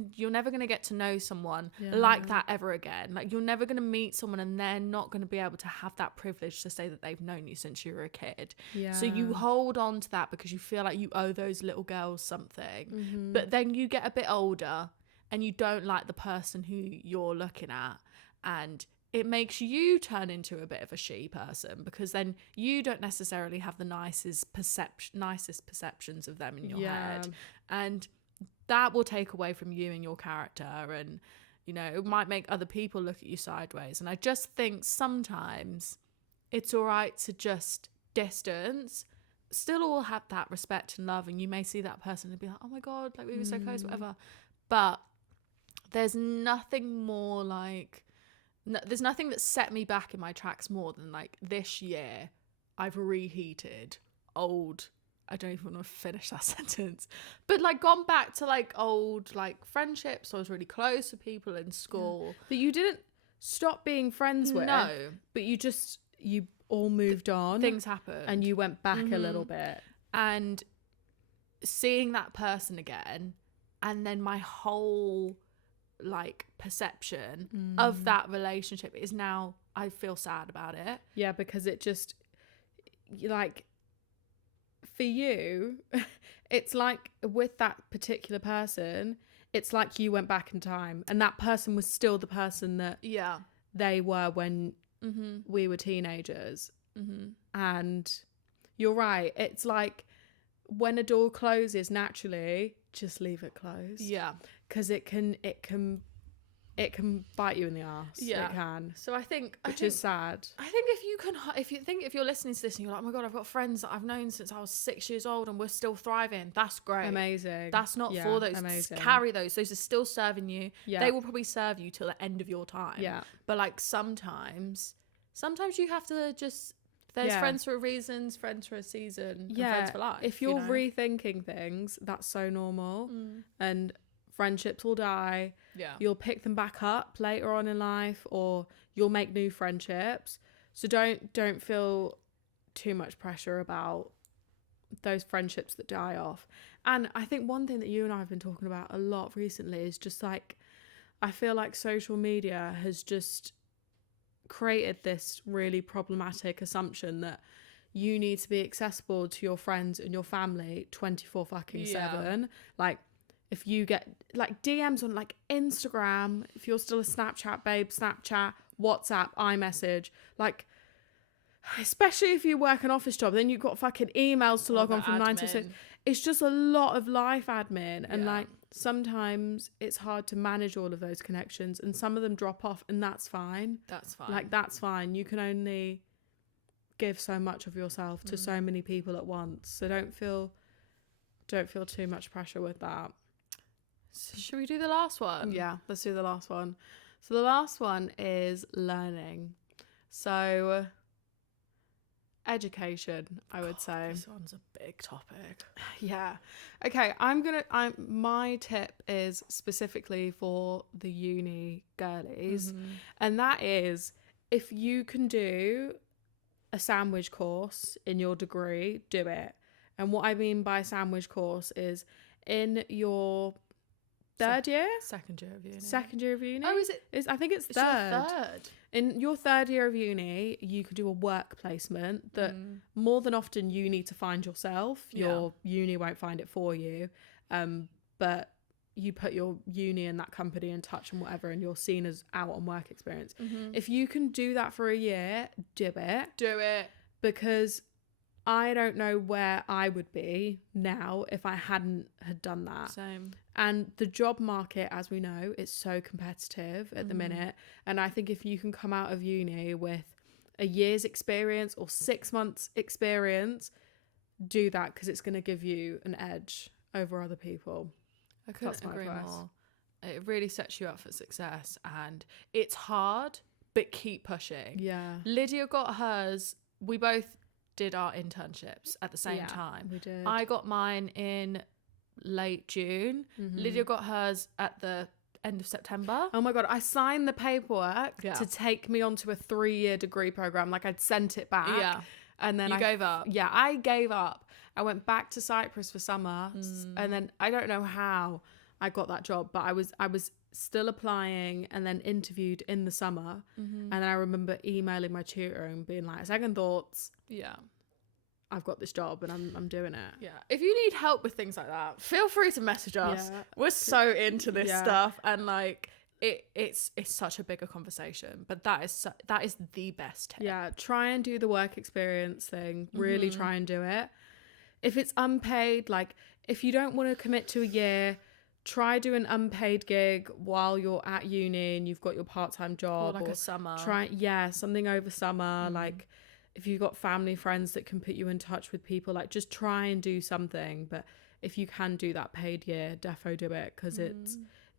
to know someone like that ever again. Like you're never gonna meet someone and they're not gonna be able to have that privilege to say that they've known you since you were a kid. So you hold on to that because you feel like you owe those little girls something. But then you get a bit older and you don't like the person who you're looking at, and it makes you turn into a bit of a she person, because then you don't necessarily have the nicest perceptions of them in your head, and that will take away from you and your character, and you know, it might make other people look at you sideways. And I just think sometimes it's all right to just distance, still all have that respect and love, and you may see that person and be like, oh my god, like we were so close, whatever, but there's nothing more like there's nothing that set me back in my tracks more than like this year I've reheated old, I don't even want to finish that sentence, but like gone back to like old like friendships I was really close to people in school that you didn't stop being friends with. No, but you all moved on, things happen, and you went back a little bit, and seeing that person again, and then my whole like perception of that relationship is now, I feel sad about it. Yeah, because it just, like, for you it's like with that particular person, it's like you went back in time and that person was still the person that they were when we were teenagers. And you're right, it's like when a door closes naturally, just leave it closed. Because it can bite you in the arse. It can. So I think is sad. I think if you're listening to this and you're like, oh my god, I've got friends that I've known since I was 6 years old and we're still thriving, that's great. Amazing. That's not for those. Amazing. Carry those. Those are still serving you. They will probably serve you till the end of your time. But like sometimes you have to just, there's friends for a reason, friends for a season, and friends for life. If you're rethinking things, that's so normal. And friendships will die. You'll pick them back up later on in life, or you'll make new friendships. So don't feel too much pressure about those friendships that die off. And I think one thing that you and I have been talking about a lot recently is just like, I feel like social media has just created this really problematic assumption that you need to be accessible to your friends and your family 24/7. Like, if you get like DMs on like Instagram, if you're still a Snapchat babe, Snapchat, WhatsApp, iMessage, like, especially if you work an office job, then you've got fucking emails to log on from 9 to 6. It's just a lot of life admin. And like, sometimes it's hard to manage all of those connections, and some of them drop off, and that's fine. Like, that's fine. You can only give so much of yourself to so many people at once. So don't feel too much pressure with that. So should we do the last one? Yeah, let's do the last one. So the last one is learning. So education, I would say. This one's a big topic. Yeah. Okay, my tip is specifically for the uni girlies. And that is, if you can do a sandwich course in your degree, do it. And what I mean by sandwich course is in your second year of uni. Oh, is it? I think it's Your third. In your third year of uni, you could do a work placement that more than often you need to find yourself. Your uni won't find it for you. But you put your uni and that company in touch and whatever, and you're seen as out on work experience. If you can do that for a year, do it. Because I don't know where I would be now if I hadn't had done that. Same. And the job market, as we know, is so competitive at the minute. And I think if you can come out of uni with a year's experience or 6 months experience, do that because it's going to give you an edge over other people. I couldn't That's my agree advice. more. It really sets you up for success, and it's hard, but keep pushing. Yeah. Lydia got hers. We both did our internships at the same time. We did. I got mine in late June. Lydia got hers at the end of September. Oh my God, I signed the paperwork Yeah. to take me onto a 3-year degree program. Like, I'd sent it back. Yeah. And then You I gave up. Yeah, I gave up. I went back to Cyprus for summer, and then I don't know how I got that job, but I was still applying and then interviewed in the summer. And then I remember emailing my tutor and being like, second thoughts, Yeah. I've got this job and I'm doing it. Yeah. If you need help with things like that, feel free to message us. Yeah. We're so into this Yeah. stuff, and like it's such a bigger conversation, but that is the best tip. Yeah, try and do the work experience thing. Really try and do it. If it's unpaid, like if you don't want to commit to a year, try do an unpaid gig while you're at uni and you've got your part-time Or job. like a summer. Something over summer. Like if you've got family, friends that can put you in touch with people, like just try and do something. But if you can do that paid year, defo do it, because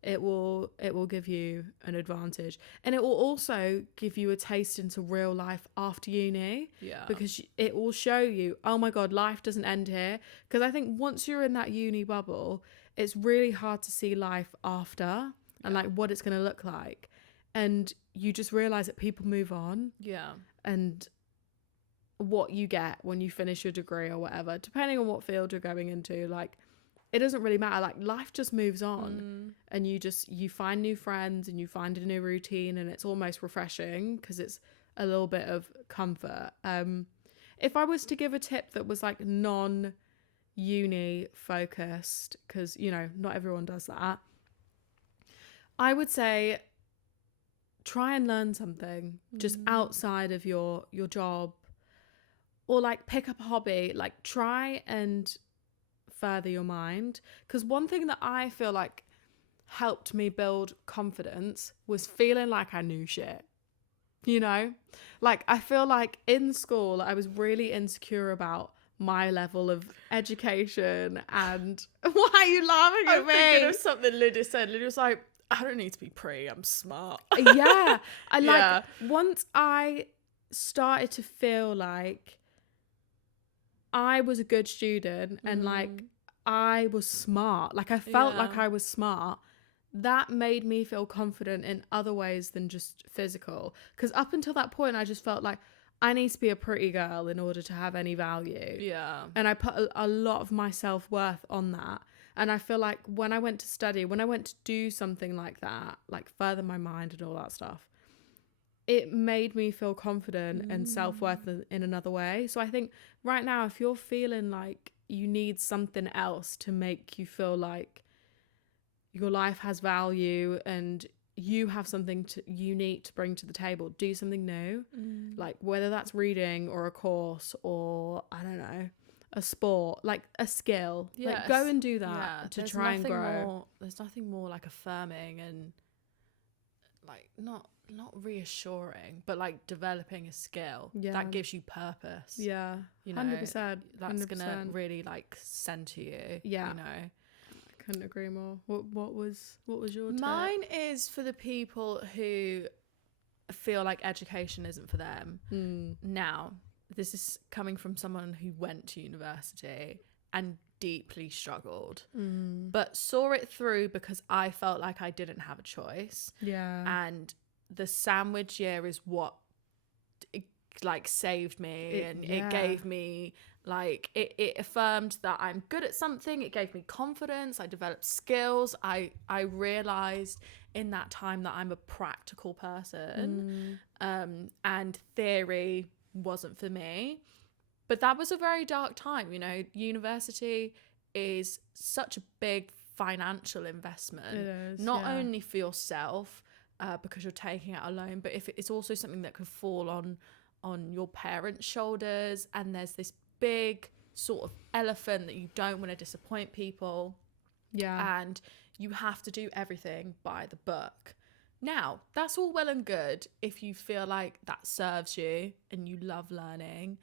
it will give you an advantage, and it will also give you a taste into real life after uni. Yeah. Because it will show you, oh my God, life doesn't end here. Because I think once you're in that uni bubble, it's really hard to see life after and like what it's going to look like, and you just realize that people move on. Yeah. And what you get when you finish your degree or whatever, depending on what field you're going into, like it doesn't really matter. Like life just moves on, and you find new friends and you find a new routine, and it's almost refreshing because it's a little bit of comfort. If I was to give a tip that was like non-uni focused, because you know not everyone does that, I would say try and learn something just outside of your job, or like pick up a hobby. Like try and further your mind, because one thing that I feel like helped me build confidence was feeling like I knew shit, you know. Like I feel like in school I was really insecure about my level of education. And why are you laughing at I'm me? thinking of something Lydia said. Lydia was like, I don't need to be pretty, I'm smart. Yeah, I like Yeah. once I started to feel like I was a good student and like I was smart, like I felt like Yeah. I was smart, that made me feel confident in other ways than just physical. Because up until that point I just felt like I need to be a pretty girl in order to have any value. Yeah. And I put a lot of my self-worth on that. And I feel like when I went to study, when I went to do something like that, like further my mind and all that stuff, it made me feel confident and self-worth in another way. So I think right now, if you're feeling like you need something else to make you feel like your life has value and you have something unique to bring to the table, do something new. Like whether that's reading or a course or, I don't know, a sport, like a skill. Like go and do that to try and grow. There's nothing more like affirming and like not reassuring, but like developing a skill that gives you purpose. Yeah, You know, 100%. that's gonna really like center you. Yeah. You know. Couldn't agree more. What was your tip? Mine is for the people who feel like education isn't for them. Now, this is coming from someone who went to university and deeply struggled, but saw it through because I felt like I didn't have a choice. Yeah. And the sandwich year is what like saved me, it gave me like it affirmed that I'm good at something. It gave me confidence. I developed skills. I realized in that time that I'm a practical person, and theory wasn't for me. But that was a very dark time. You know, university is such a big financial investment. It is, not yeah. only for yourself, because you're taking out a loan, but if it's also something that could fall on your parents' shoulders, and there's this big sort of elephant that you don't want to disappoint people. Yeah. And you have to do everything by the book. Now, that's all well and good if you feel like that serves you and you love learning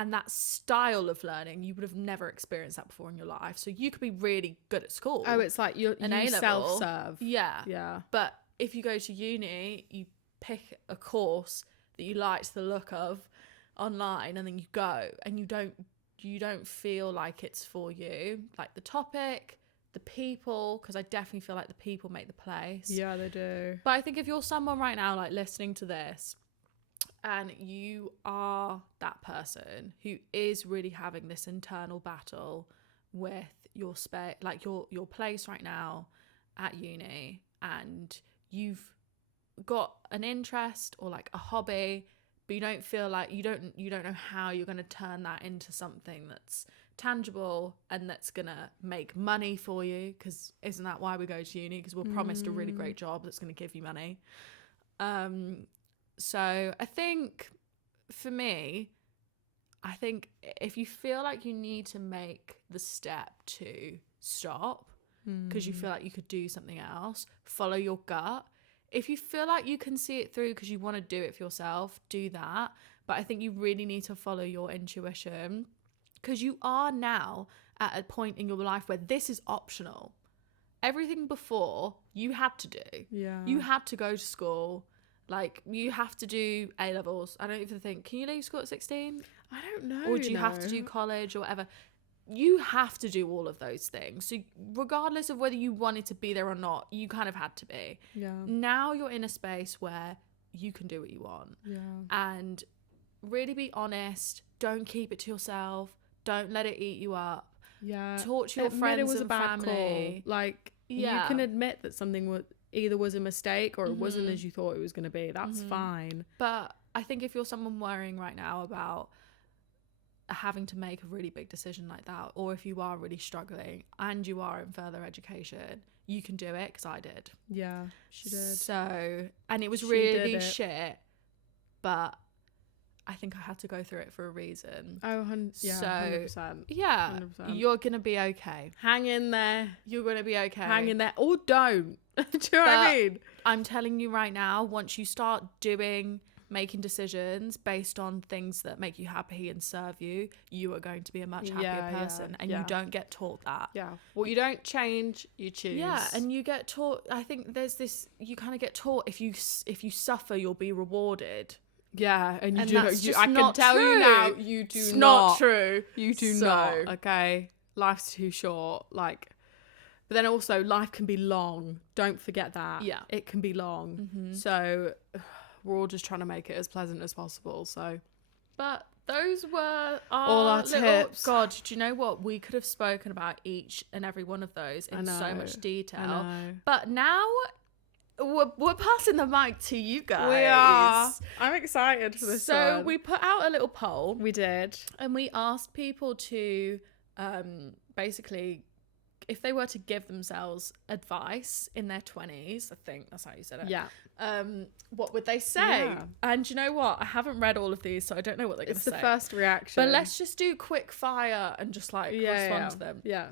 and that style of learning, you would have never experienced that before in your life. So you could be really good at school. Oh, it's like you self-serve. Yeah. Yeah. But if you go to uni, you pick a course that you liked the look of online, and then you go, and you don't feel like it's for you. Like the topic, the people, because I definitely feel like the people make the place. Yeah, they do. But I think if you're someone right now like listening to this, and you are that person who is really having this internal battle with your space, like your place right now at uni, and you've got an interest or like a hobby, but you don't feel like you don't know how you're going to turn that into something that's tangible and that's going to make money for you, because isn't that why we go to uni? Because we're promised a really great job that's going to give you money. So I think for me, I think if you feel like you need to make the step to stop because you feel like you could do something else, follow your gut. If you feel like you can see it through because you want to do it for yourself, do that. But I think you really need to follow your intuition, because you are now at a point in your life where this is optional. Everything before you had to do. Yeah. You had to go to school. Like, you have to do A-levels. I don't even think, can you leave school at 16? I don't know. Or do you have to do college or whatever? You have to do all of those things. So regardless of whether you wanted to be there or not, you kind of had to be. Yeah. Now you're in a space where you can do what you want. Yeah. And really be honest. Don't keep it to yourself. Don't let it eat you up. Yeah. Talk to your Admit friends it was and a bad family. call. Like, Yeah. you can admit that something was a mistake or it wasn't as you thought it was going to be. That's fine. But I think if you're someone worrying right now about having to make a really big decision like that, or if you are really struggling and you are in further education, you can do it, because I did. Yeah, she did. So, and it was She really did it. shit, but I think I had to go through it for a reason. Oh, yeah, So, 100%. Yeah, 100%. you're going to be okay. Hang in there. You're going to be okay. Hang in there. Or don't. Do you know what I mean? I'm telling you right now, once you start making decisions based on things that make you happy and serve you, you are going to be a much happier person. And you don't get taught that. Yeah. Well, you don't change, you choose. Yeah, and you get taught, I think there's this, you kind of get taught if you suffer, you'll be rewarded. Yeah, and And that's just I can not tell you true. now, you do It's not. not true. You do So- not, okay? Life's too short. Like, but then also life can be long. Don't forget that. Yeah. It can be long. So we're all just trying to make it as pleasant as possible. So But those were All our little, tips. God, do you know what? We could have spoken about each and every one of those in so know. much detail. I know. But now we're passing the mic to you guys. We are. I'm excited for this So one. we put out a little poll We did. and we asked people to basically, if they were to give themselves advice in their 20s, I think that's how you said it. Yeah. What would they say? Yeah. And you know what? I haven't read all of these, so I don't know what they're going to It's the say. first reaction. But let's just do quick fire and just like respond to them. Yeah.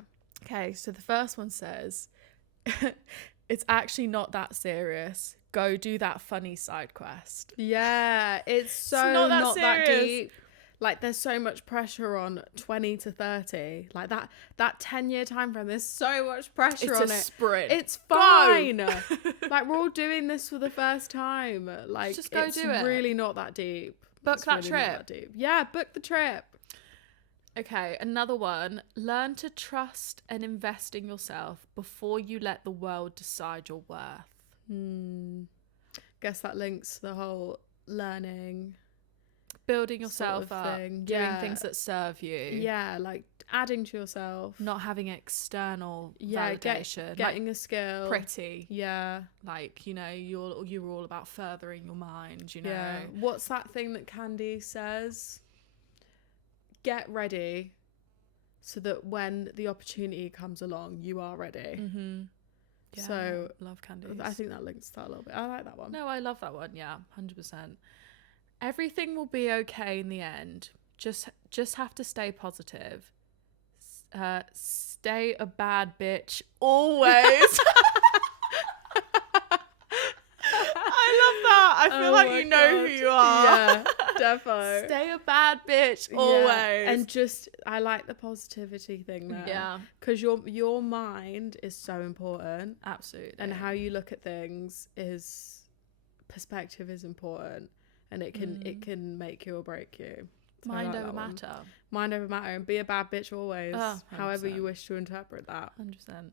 Okay, so the first one says, it's actually not that serious. Go do that funny side quest. Yeah. It's so not not, that that, serious. deep. Like, there's so much pressure on 20 to 30. Like, that 10-year time frame, there's so much pressure It's on a it. sprint. It's Go. fine. Like, we're all doing this for the first time. Like, Just go it's do it. really not that deep. Book It's that really not trip. that deep. Yeah, book the trip. Okay, another one. Learn to trust and invest in yourself before you let the world decide your worth. Guess that links to the whole learning Building yourself sort of up, thing. doing Yeah. things that serve you. Yeah, like adding to yourself. Not having external Yeah, validation. getting a skill. like pretty. Yeah. Like, you know, you're all about furthering your mind, you know. Yeah. What's that thing that Candy says? Get ready so that when the opportunity comes along, you are ready. Mm-hmm. Yeah, So, love Candice. I think that links to that a little bit. I like that one. No, I love that one. Yeah, 100%. Everything will be okay in the end. Just have to stay positive. Stay a bad bitch always. I love that. I feel Oh like my you know who God. you are. Yeah. Defo. Stay a bad bitch always. And just, I like the positivity thing there. Yeah. Because your mind is so important. Absolutely. And how you look at things is, perspective is important. And it can make you or break you. So mind like over that one. matter. Mind over matter, and be a bad bitch always. Oh, however 100%. you wish to interpret that. 100%.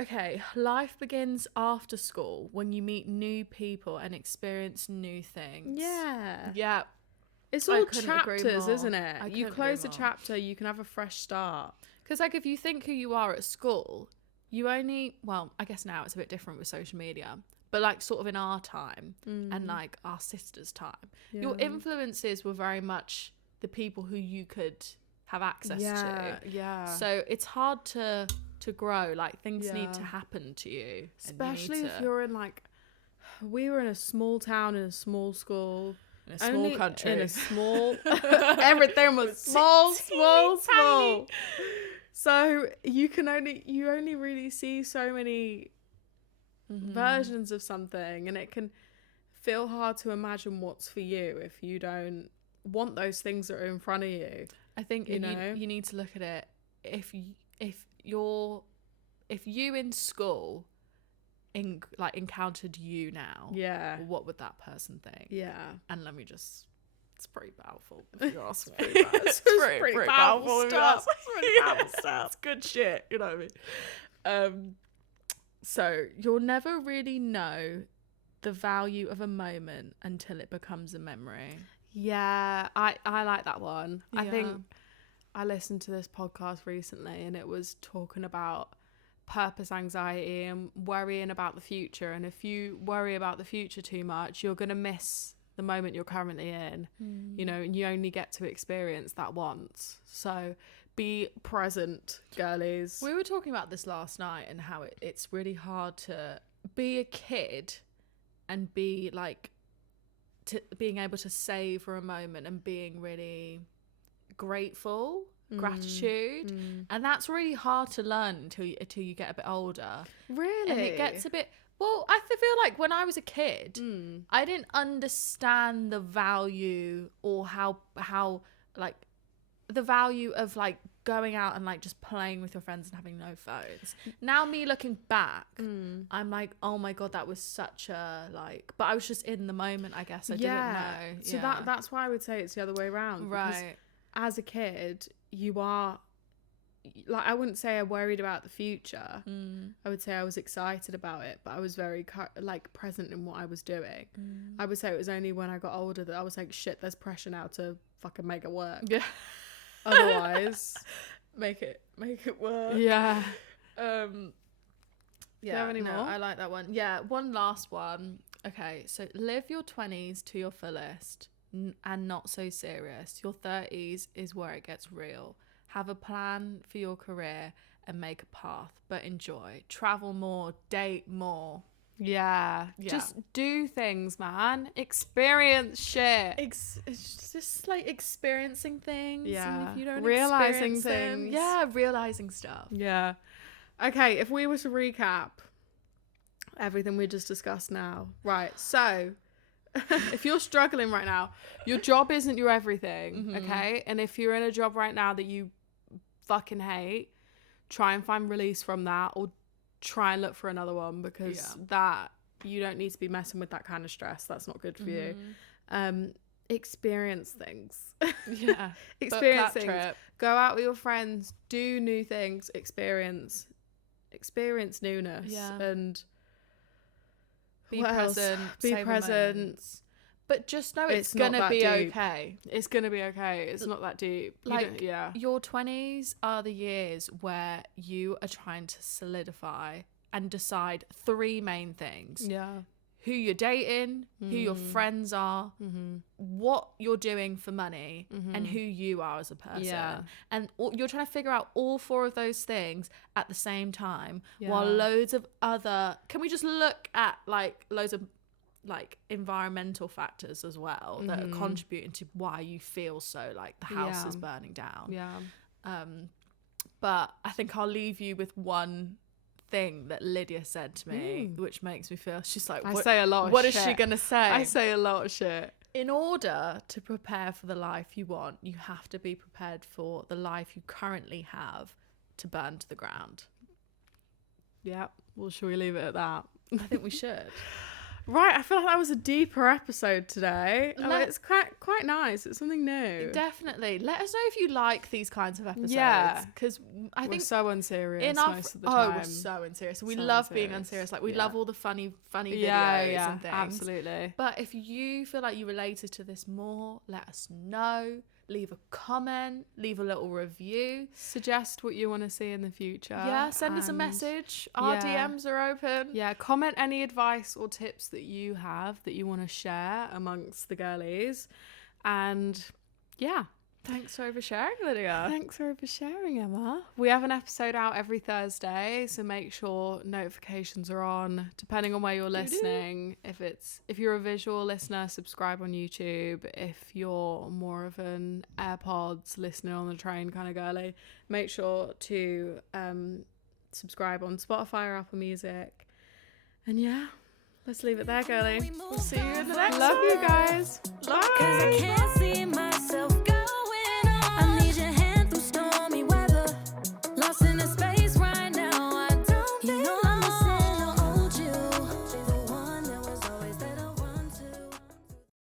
Okay, life begins after school when you meet new people and experience new things. Yeah. Yeah. It's I all couldn't agree chapters, more. isn't it? I You couldn't close a agree more. chapter, you can have a fresh start. Because, like, if you think who you are at school, you only, well, I guess now it's a bit different with social media, but, like, sort of in our time and, like, our sisters' time, your influences were very much the people who you could have access to. Yeah. So it's hard to grow. Like, things need to Yeah. happen to you. Especially if you're in, like, we were in a small town, in a small school. in a small country. In a small... everything was small. So you only really see so many versions of something, and it can feel hard to imagine what's for you if you don't want those things that are in front of you. I think you know, you need to look at it. If you in school encountered you now, what would that person think? And let me just, it's pretty powerful if you ask me. It's pretty powerful stuff. It's good shit, you know what I mean? So you'll never really know the value of a moment until it becomes a memory. Yeah, I like that one. I Yeah. think I listened to this podcast recently, and it was talking about purpose anxiety and worrying about the future. And if you worry about the future too much, you're going to miss the moment you're currently in, you know, and you only get to experience that once. So be present, girlies. We were talking about this last night and how it's really hard to be a kid and be like, being able to savor a moment and being really grateful, gratitude, and that's really hard to learn until you get a bit older. Really? And it gets a bit, well, I feel like when I was a kid, I didn't understand the value or how like the value of like going out and like just playing with your friends and having no phones. Now me looking back, I'm like, oh my god, that was such a like, but I was just in the moment, I guess. I didn't know. So that's why I would say it's the other way around. Right. As a kid, you are like, I wouldn't say I worried about the future. I would say I was excited about it, but I was very like present in what I was doing. I would say it was only when I got older that I was like, shit, there's pressure now to fucking make it work. Yeah. Otherwise, make it work. yeah. Yeah. Do you have any more? I like that one. Yeah. One last one. Okay. So live your 20s to your fullest and not so serious. Your 30s is where it gets real. Have a plan for your career and make a path, but enjoy. Travel more, date more. Yeah. Yeah. Just do things, man. Experience shit. It's just like experiencing things. Yeah. And if you don't Realising experience them, things. yeah, realizing stuff. Yeah. Okay, if we were to recap everything we just discussed now. Right, so if you're struggling right now, your job isn't your everything, okay? And if you're in a job right now that you fucking hate, try and find release from that, or try and look for another one, because that, you don't need to be messing with that kind of stress. That's not good for you. Experience things. Yeah. Experience Book that things. trip. Go out with your friends, do new things, experience newness. Yeah. And Be what else? present. Be savor present. moments. But just know it's not gonna that be deep. okay. It's gonna be okay. It's not that deep. Like, Yeah. your 20s are the years where you are trying to solidify and decide three main things. Yeah. Who you're dating, who your friends are, what you're doing for money, and who you are as a person. Yeah. And you're trying to figure out all four of those things at the same time, Yeah. while loads of other... Can we just look at like loads of like environmental factors as well that are contributing to why you feel so like the house is burning down. Yeah. But I think I'll leave you with one thing that Lydia said to me, which makes me feel, she's like, I say a lot of what is shit. she gonna say? I say a lot of shit. in order to prepare for the life you want, you have to be prepared for the life you currently have to burn to the ground. Yeah. Well, shall we leave it at that? I think we should. Right, I feel like that was a deeper episode today. It's quite nice. It's something new. Definitely. Let us know if you like these kinds of episodes. Yeah. Because I think we're so unserious most of the time. Oh, we're so unserious. We love being unserious. Like, we love all the funny videos and things. Absolutely. But if you feel like you related to this more, let us know. Leave a comment, leave a little review. Suggest what you want to see in the future. Yeah, send us a message. Our DMs are open. Yeah, comment any advice or tips that you have that you want to share amongst the girlies. And yeah. Thanks for oversharing, Lydia. Thanks for oversharing, Emma. We have an episode out every Thursday, so make sure notifications are on, depending on where you're listening. If you're a visual listener, subscribe on YouTube. If you're more of an AirPods listening on the train kind of girly, make sure to subscribe on Spotify or Apple Music. And yeah, let's leave it there, girly. We'll see you in the next one. Love you guys. Bye.